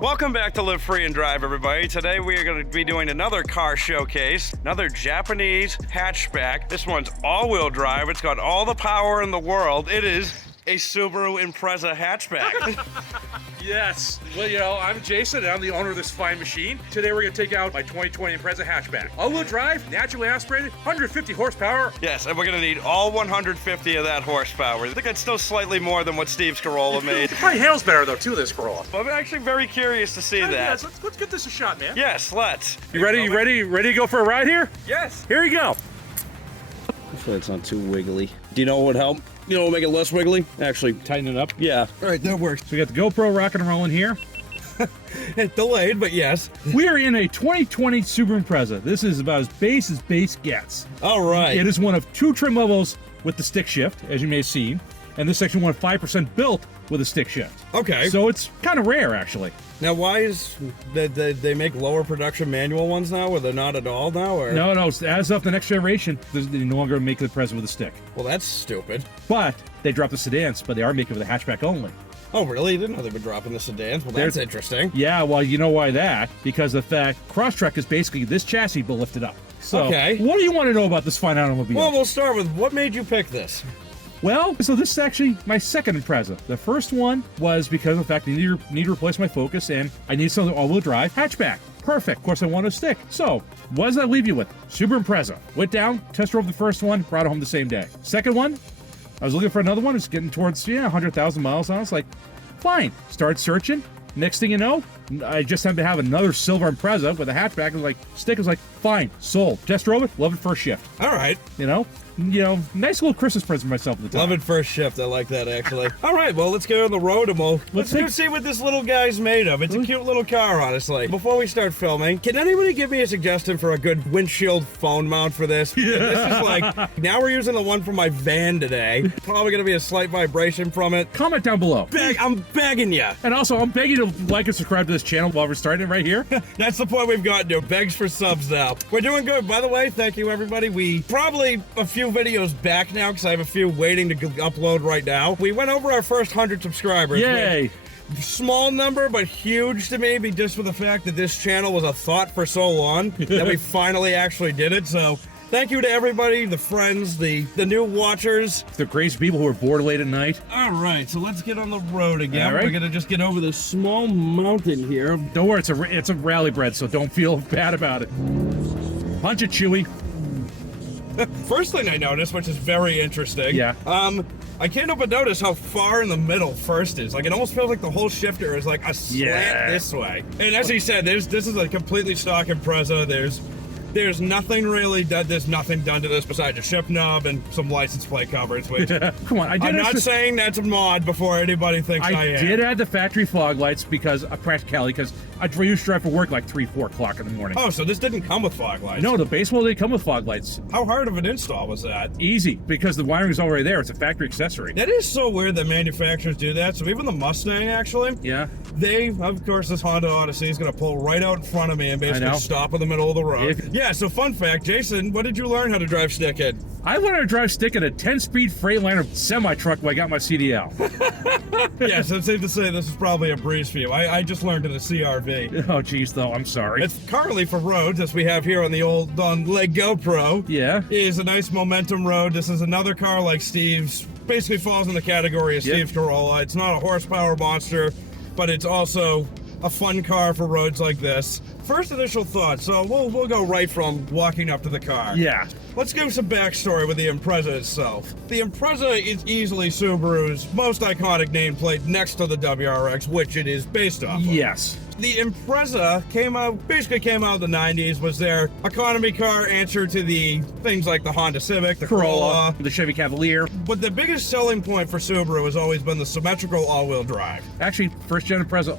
Welcome back to Live Free and Drive, everybody. Today we are going to be doing another car showcase, another Japanese hatchback. This one's all-wheel drive. It's got all the power in the world. It is a Subaru Impreza hatchback. Yes. Well, you know, I'm Jason, and I'm the owner of this fine machine. Today we're going to take out my 2020 Impreza hatchback. All-wheel drive, naturally aspirated, 150 horsepower. Yes, and we're going to need all 150 of that horsepower. I think it's still slightly more than what Steve's Corolla made. It probably handles better, though, too, this Corolla. But I'm actually very curious to see that. Yes, let's get this a shot, man. Yes, let's. You ready? You ready? Ready to go for a ride here? Yes. Here you go. Hopefully it's not too wiggly. Do you know what would help? You know what would make it less wiggly? Actually, Tighten it up. yeah. All right, that works. So we got the GoPro rocking and rolling here. Delayed, but yes. We are in a 2020 Subaru Impreza. This is about as base gets. All right. It is one of 2 trim levels with the stick shift, as you may have seen. And this section 5% built with a stick shift. Okay. So it's kind of rare, actually. Now, why is they make lower production manual ones now, or they're not at all now? Or No, as of the next generation, they no longer make the Impreza with a stick. Well, that's stupid. But they dropped the sedans, but they are making it with a hatchback only. Oh, really? You didn't know they were dropping the sedans? Well, that's interesting. Yeah, well, you know why that? Because the fact Crosstrek is basically this chassis but lifted up. So, Okay. What do you want to know about this fine automobile? Well, we'll start with what made you pick this? Well, so this is actually my second Impreza. The first one was because of the fact I need to replace my Focus, and I need something all-wheel drive hatchback. Perfect. Of course, I want a stick. So, what does that leave you with? Subaru Impreza. Went down, test drove the first one, brought it home the same day. Second one, I was looking for another one. It's getting towards 100,000 miles on it. It's like, fine. Started searching. Next thing you know, I just happened to have another silver Impreza with a hatchback. It was like, stick was like, fine, sold. Test drove it, love it first shift. All right. You know, nice little Christmas present for myself at the time. Love it first shift. I like that, actually. All right, well, let's get on the road and let's go see what this little guy's made of. It's a cute little car, honestly. Before we start filming, can anybody give me a suggestion for a good windshield phone mount for this? Yeah. This is like, now we're using the one from my van today. Probably going to be a slight vibration from it. Comment down below. I'm begging you. And also, I'm begging you to like and subscribe to this channel while we're starting it right here. That's the point we've gotten to. Begs for subs now. We're doing good. By the way, thank you, everybody. We probably a few videos back now because I have a few waiting to upload right now. We went over our first 100 subscribers. Yay! Small number, but huge to me, just for the fact that this channel was a thought for so long that we finally actually did it. So thank you to everybody, the friends, the new watchers. The crazy people who are bored late at night. All right, so let's get on the road again. All right. We're gonna just get over this small mountain here. Don't worry, it's a rally bred, so don't feel bad about it. Punch it, Chewy. First thing I noticed, which is very interesting. Yeah. I can't help but notice how far in the middle first is. Like, it almost feels like the whole shifter is like a slant this way. And as he said, this is a completely stock Impreza. There's nothing really done. There's nothing done to this besides a shift knob and some license plate covers. Which Come on, I'm not saying that's a mod before anybody thinks I am. I did add the factory fog lights because of practicality, because I used to drive for work like 3-4 o'clock in the morning. Oh, so this didn't come with fog lights? No, the base model didn't come with fog lights. How hard of an install was that? Easy, because the wiring is already there. It's a factory accessory. That is so weird that manufacturers do that. So even the Mustang, actually, Yeah. they, of course, this Honda Odyssey is going to pull right out in front of me and basically stop in the middle of the road. Yeah, so fun fact, Jason, what did you learn how to drive stick in? I learned how to drive stick in a 10-speed Freightliner semi-truck when I got my CDL. Yes, it's safe to say this is probably a breeze for you. I just learned in a CRV. Oh, geez, though, I'm sorry. It's currently for roads, as we have here on the old leg GoPro. Yeah. Is a nice momentum road. This is another car like Steve's. Basically falls in the category of Steve's Corolla. It's not a horsepower monster, but it's also a fun car for roads like this. First initial thoughts, so we'll go right from walking up to the car. Yeah. Let's give some backstory with the Impreza itself. The Impreza is easily Subaru's most iconic nameplate next to the WRX, which it is based off of. Yes. The Impreza basically came out in the 90s, was their economy car answer to the things like the Honda Civic, the Corolla, the Chevy Cavalier. But the biggest selling point for Subaru has always been the symmetrical all-wheel drive. Actually, first gen Impreza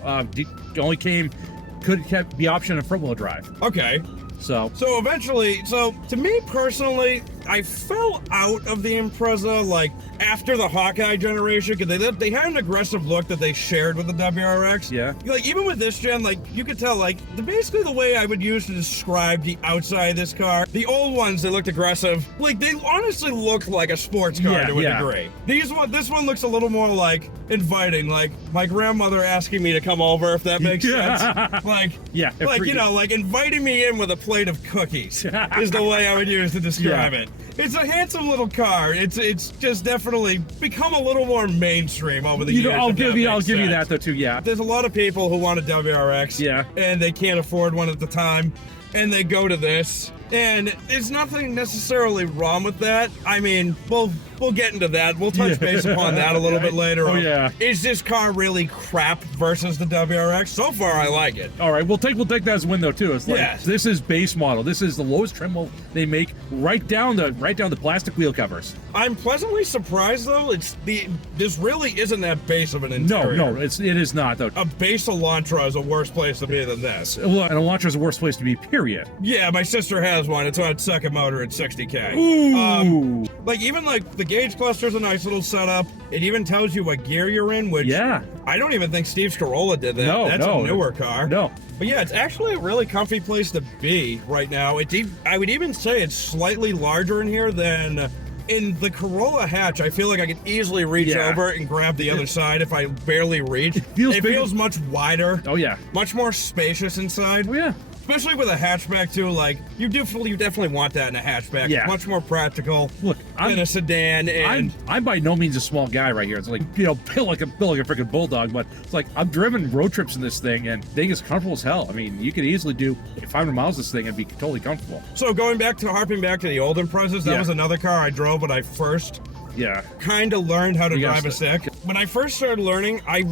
only could have the option of front-wheel drive. Okay. So eventually, to me personally, I fell out of the Impreza, like, after the Hawkeye generation, because they had an aggressive look that they shared with the WRX. Yeah. Like, even with this gen, like, you could tell, like, basically the way I would use to describe the outside of this car, the old ones, they looked aggressive. Like, they honestly look like a sports car to a degree. This one looks a little more like inviting, like my grandmother asking me to come over, if that makes sense. Like, Yeah, like, you know, like inviting me in with a plate of cookies is the way I would use to describe it. It's a handsome little car. It's just definitely become a little more mainstream over the years. I'll give you that though too. Yeah. There's a lot of people who want a WRX. Yeah. And they can't afford one at the time, and they go to this. And there's nothing necessarily wrong with that. I mean, we'll get into that. We'll touch base upon that a little bit later. Oh, yeah. Is this car really crap versus the WRX? So far, I like it. All right, we'll take that as a win though too. It's like, Yes. this is base model. This is the lowest trim they make, right down the plastic wheel covers. I'm pleasantly surprised though. This really isn't that base of an interior. No, it is not though. A base Elantra is a worse place to be than this. Well, an Elantra is the worst place to be. Period. Yeah, my sister has one. It's on second motor at 60K. Ooh. Like even like the gauge cluster's a nice little setup. It even tells you what gear you're in, which Yeah. I don't even think Steve's Corolla did that. No, That's no. a newer car. No. But yeah, it's actually a really comfy place to be right now. I would even say it's slightly larger in here than in the Corolla hatch. I feel like I could easily reach Yeah. over and grab the other side if I barely reach. It feels bigger. feels much wider. Oh yeah. Much more spacious inside. Oh yeah. Especially with a hatchback too, like you definitely want that in a hatchback. Yeah. It's much more practical Look, than a sedan. And I'm by no means a small guy right here. It's like, you know, built like a freaking bulldog, but it's like I've driven road trips in this thing and thing is comfortable as hell. I mean, you could easily do 500 miles this thing and be totally comfortable. so harping back to the old Imprezas, that Yeah. was another car I drove when I first Yeah. kind of learned how to You drive a gotta stick. When I first started learning, I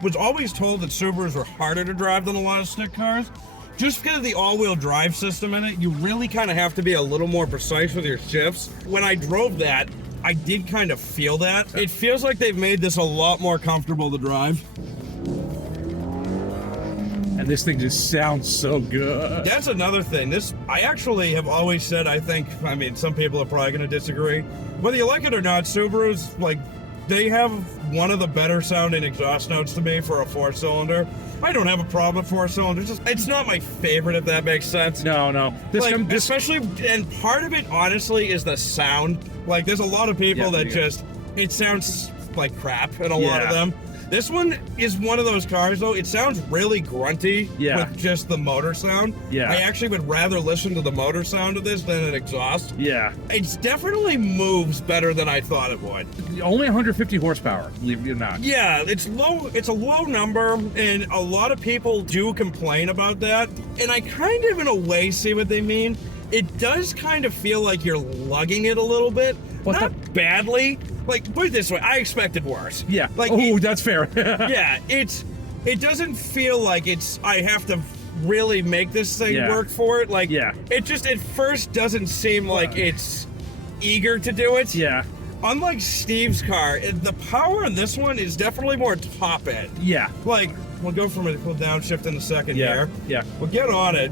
was always told that Subarus were harder to drive than a lot of stick cars. Just because of the all-wheel drive system in it, you really kind of have to be a little more precise with your shifts. When I drove that, I did kind of feel that. It feels like they've made this a lot more comfortable to drive. And this thing just sounds so good. That's another thing. I actually have always said, I mean, some people are probably going to disagree. Whether you like it or not, Subarus, like, they have one of the better sounding exhaust notes to me for a 4-cylinder. I don't have a problem with 4 cylinders. It's not my favorite, if that makes sense. No. Especially, and part of it, honestly, is the sound. Like, there's a lot of people that it sounds like crap in a lot of them. This one is one of those cars, though. It sounds really grunty with just the motor sound. Yeah. I actually would rather listen to the motor sound of this than an exhaust. Yeah. It definitely moves better than I thought it would. Only 150 horsepower, believe it or not. Yeah, it's low. It's a low number, and a lot of people do complain about that. And I kind of, in a way, see what they mean. It does kind of feel like you're lugging it a little bit. Not badly. Like, put it this way, I expected worse. Yeah. Like, that's fair. yeah, it doesn't feel like I have to really make this thing work for it. Like, it just at first doesn't seem like it's eager to do it. Yeah. Unlike Steve's car, the power in this one is definitely more top end. Yeah. Like, we'll go from a downshift in a second here. Yeah. We'll get on it.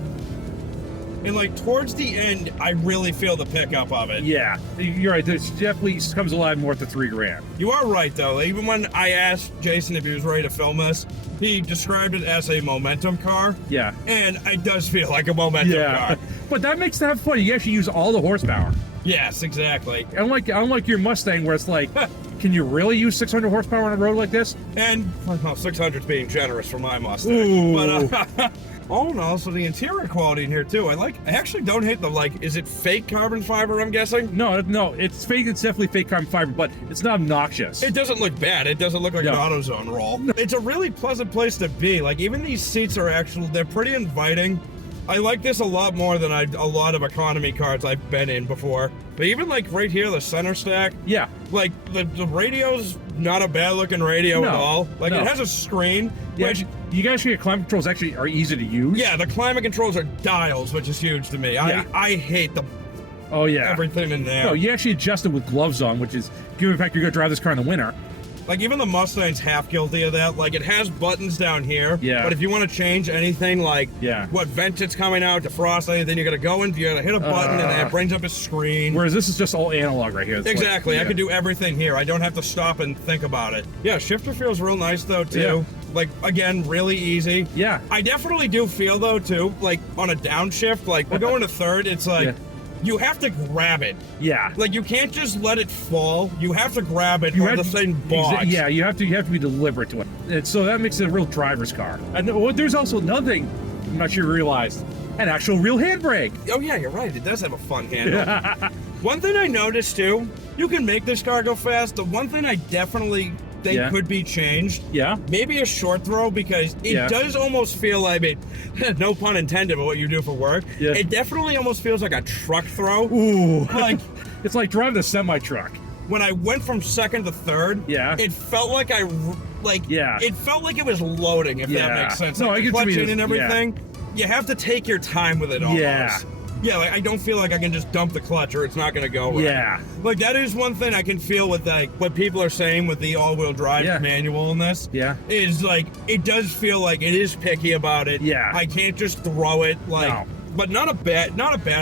And like towards the end, I really feel the pickup of it. Yeah, you're right. This definitely comes alive more at the $3,000. You are right, though. Even when I asked Jason if he was ready to film this, he described it as a momentum car. Yeah. And it does feel like a momentum car. But that makes that fun. You actually use all the horsepower. Yes, exactly. Unlike your Mustang, where it's like, can you really use 600 horsepower on a road like this? And 600's being generous for my Mustang. Ooh. But all in all, so the interior quality in here too. I actually don't hate is it fake carbon fiber, I'm guessing? No, it's fake. It's definitely fake carbon fiber, but it's not obnoxious. It doesn't look bad. It doesn't look like an AutoZone roll. It's a really pleasant place to be. Like, even these seats are they're pretty inviting. I like this a lot more than a lot of economy cars I've been in before. But even like right here, the center stack. Yeah. Like the radio's not a bad looking radio at all. Like it has a screen. Which you guys see, climate controls actually are easy to use. Yeah, the climate controls are dials, which is huge to me. I hate the everything in there. No, you actually adjust it with gloves on, which is given the fact you're gonna drive this car in the winter. Like, even the Mustang's half guilty of that. Like, it has buttons down here. Yeah. But if you want to change anything, like what vent it's coming out, defrost anything, you got to go in, you got to hit a button, and then it brings up a screen. Whereas this is just all analog right here. It's exactly. I can do everything here. I don't have to stop and think about it. Yeah, shifter feels real nice, though, too. Yeah. Like, again, really easy. Yeah. I definitely do feel, though, too, like, on a downshift, like, we're going to third, it's like... you have to grab it. Yeah. Like, you can't just let it fall. You have to grab it or the thing bogs. Yeah, you have to be deliberate to it. And so that makes it a real driver's car. And there's also another thing I'm not sure you realized. An actual real handbrake. Oh, yeah, you're right. It does have a fun handle. One thing I noticed, too, you can make this car go fast. The one thing I definitely think could be changed, maybe a short throw, because it does almost feel like, no pun intended, but what you do for work, it definitely almost feels like a truck throw. Ooh. Like, it's like driving a semi-truck. When I went from second to third, it felt like it felt like it was loading, if that makes sense. No, like I the get clutch to in and everything. You have to take your time with it almost. Yeah, like, I don't feel like I can just dump the clutch or it's not going to go right. Yeah. Like, that is one thing I can feel with, like, what people are saying with the all-wheel drive manual in this. Yeah. Is, like, it does feel like it is picky about it. Yeah. I can't just throw it, like... No. But not a bad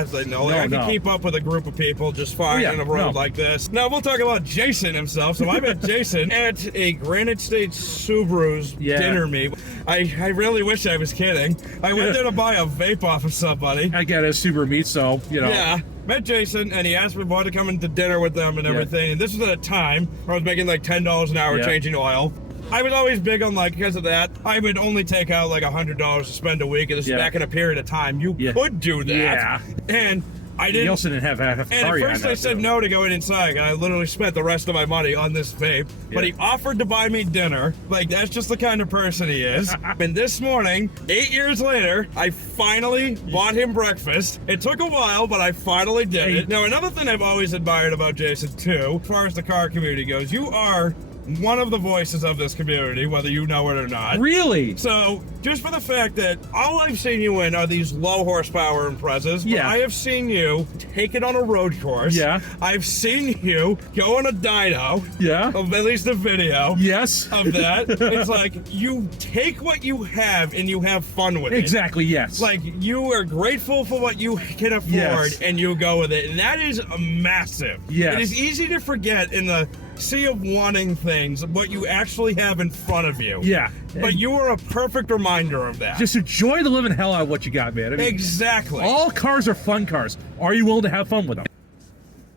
thing, though. Like, I can keep up with a group of people just fine on a road like this. Now, we'll talk about Jason himself. So I met Jason at a Granite State Subaru's dinner meet. I really wish I was kidding. I went there to buy a vape off of somebody. I get a Subaru meet, so, you know. Yeah. Met Jason, and he asked me if I wanted to come into dinner with them and everything. And this was at a time where I was making like $10 an hour changing oil. I was always big on, like, because of that, I would only take out like $100 to spend a week, and this is back in a period of time you could do that. Yeah. And I didn't. You also didn't have half the and car at first I said no to going inside, and I literally spent the rest of my money on this vape. But he offered to buy me dinner. Like, that's just the kind of person he is. And this morning, 8 years later, I finally bought him breakfast. It took a while, but I finally did it. Now, another thing I've always admired about Jason, too, as far as the car community goes, you are one of the voices of this community, whether you know it or not. Really? So, just for the fact that all I've seen you in are these low horsepower Imprezas, but I have seen you take it on a road course. Yeah. I've seen you go on a dyno. Yeah. Of at least a video. Yes. Of that. It's like, you take what you have and you have fun with it. Exactly, yes. Like, you are grateful for what you can afford and you go with it. And that is massive. Yes. It is easy to forget in the sea of wanting things what you actually have in front of you. Yeah. But you are a perfect reminder of that. Just enjoy the living hell out of what you got, man. I mean, exactly. All cars are fun cars. Are you willing to have fun with them?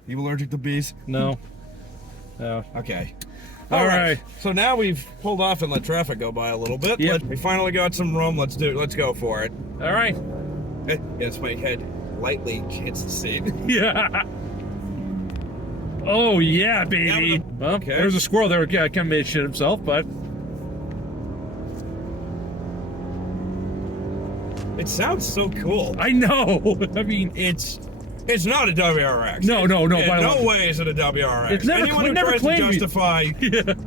You allergic to bees? No. No. Okay. All right. So now we've pulled off and let traffic go by a little bit. Yep. We finally got some room. Let's go for it. All right. Yes, my head lightly hits the seat. Yeah. Oh, yeah, baby. Well, there's a squirrel there. Yeah, kind of made shit himself, but... It sounds so cool. I know. I mean... It's not a WRX. No. In no way is it a WRX. It's never, Anyone who tries to justify...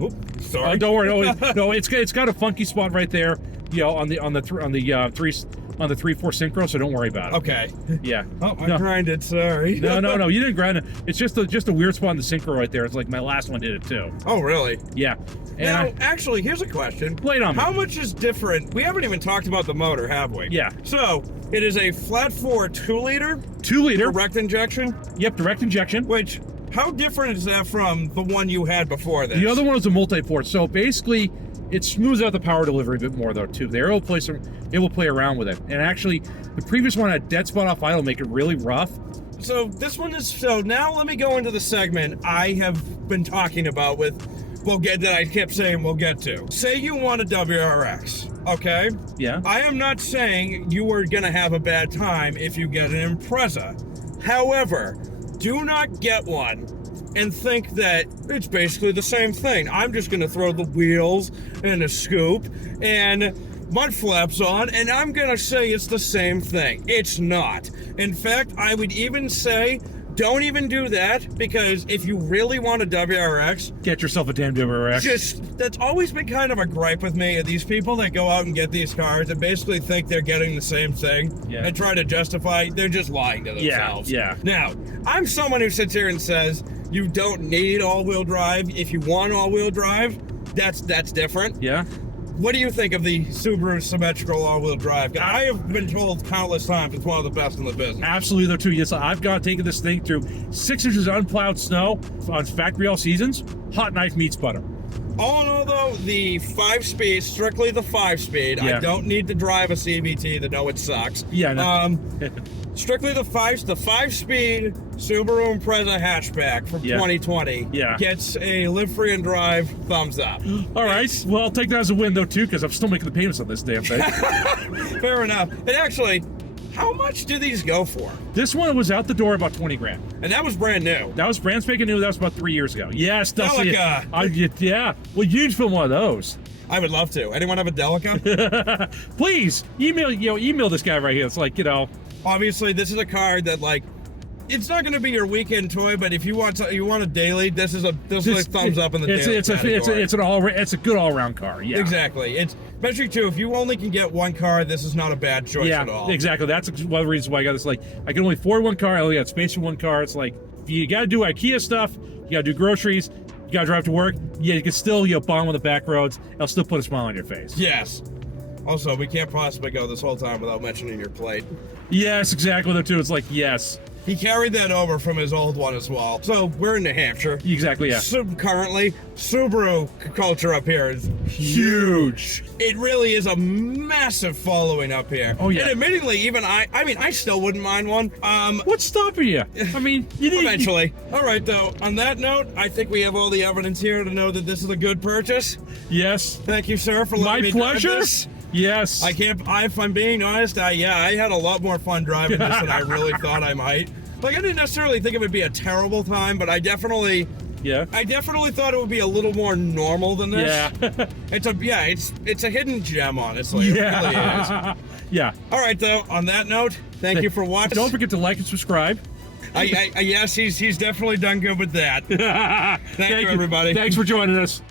Oops, sorry. Don't worry. No, it's got a funky spot right there, you know, on the 3.4 synchro, so don't worry about it. Okay. Yeah. Oh, I grinded. Sorry. No. You didn't grind it. It's just a weird spot on the synchro right there. It's like my last one did it too. Oh, really? Yeah. And now, actually, here's a question. Lay it on me. How much is different? We haven't even talked about the motor, have we? Yeah. So, it is a flat 4 2-liter? 2-liter. Direct injection? Yep, direct injection. Which, how different is that from the one you had before this? The other one was a multi-port. So basically, it smooths out the power delivery a bit more, though, too. The air will play around with it. And actually, the previous one had dead spot off idle, make it really rough. So this one is... So now let me go into the segment I have been talking about with... I kept saying we'll get to. Say you want a WRX, okay? Yeah. I am not saying you are going to have a bad time if you get an Impreza. However, do not get one and think that it's basically the same thing. I'm just going to throw the wheels and a scoop and mud flaps on, and I'm going to say it's the same thing. It's not. In fact, I would even say... Don't even do that, because if you really want a WRX... Get yourself a damn WRX. That's always been kind of a gripe with me. These people that go out and get these cars and basically think they're getting the same thing and try to justify, they're just lying to themselves. Yeah. Now, I'm someone who sits here and says, you don't need all-wheel drive. If you want all-wheel drive, that's different. Yeah. What do you think of the Subaru symmetrical all-wheel drive? I have been told countless times it's one of the best in the business. Absolutely, though, too. Yes, I've taken this thing through 6 inches of unplowed snow on factory all seasons. Hot knife meets butter. All in all, though, the 5-speed, strictly the 5-speed. Yeah. I don't need to drive a CVT to know it sucks. Yeah, no. Strictly the 5-speed Subaru Impreza hatchback from 2020 gets a live free and drive thumbs up. All right. Well, I'll take that as a win, though, too, because I'm still making the payments on this damn thing. Fair enough. And actually, how much do these go for? This one was out the door about 20 grand. And that was brand new. That was brand spanking new. That was about 3 years ago. Yes, Dusty. Delica. Yeah. Well, you'd film one of those. I would love to. Anyone have a Delica? Please email this guy right here. It's like, Obviously, this is a car that, like, it's not going to be your weekend toy, but if you want a daily, this is a thumbs up in the daily category. It's a good all-around car. Yeah, exactly. It's especially too, if you only can get one car, this is not a bad choice at all. Exactly. That's one of the reasons why I got this. Like, I can only afford one car. I only got space for one car. It's like, you got to do IKEA stuff. You got to do groceries. You got to drive to work. Yeah, you can still bomb on the back roads. I'll still put a smile on your face. Yes. Also, we can't possibly go this whole time without mentioning your plate. Yes, exactly. Though too, it's like, yes. He carried that over from his old one as well. So we're in New Hampshire. Exactly, yeah. Currently, Subaru culture up here is huge. It really is a massive following up here. Oh, yeah. And admittingly, even I still wouldn't mind one. What's stopping you? I mean, you need... Eventually. All right, though. On that note, I think we have all the evidence here to know that this is a good purchase. Yes. Thank you, sir, for letting me drive this. Yes. If I'm being honest, I had a lot more fun driving this than I really thought I might. Like, I didn't necessarily think it would be a terrible time, but I definitely thought it would be a little more normal than this. Yeah. It's a hidden gem, honestly. It really is. Yeah. All right, though, on that note, thank you for watching. Don't forget to like and subscribe. Yes, he's definitely done good with that. Thank you, everybody. Thanks for joining us.